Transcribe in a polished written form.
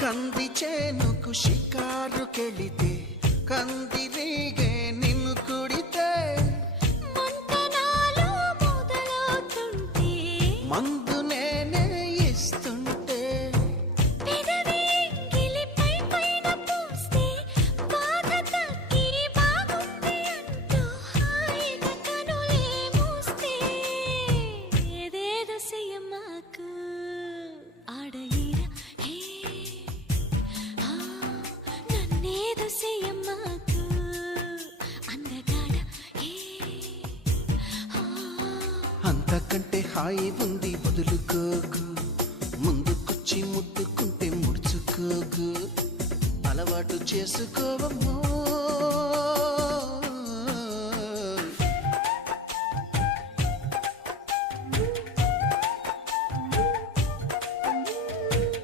కంది చేనుకు షికారుకెళితే కందిరీగే నిన్ను కుడితే మంతనాలు మొదలవుతుంటే మందు నేనే ఇస్తుంటే పెదవి గిలిపై పైన పూస్తే బాధ తగ్గి బాగుంది అంటూ హాయిగా కనులే మూస్తే ఏదేదో చెయ్యమాకు ఆడ ఈడ హే నన్నేదో చెయ్యమాకు అందగాడ హే అంతకంటే హాయి ఉంది వదులుకోకు ముందుకొచ్చి ముట్టుకుంటే ముడుచుకోకు అలవాటు చేసుకోవమ్మో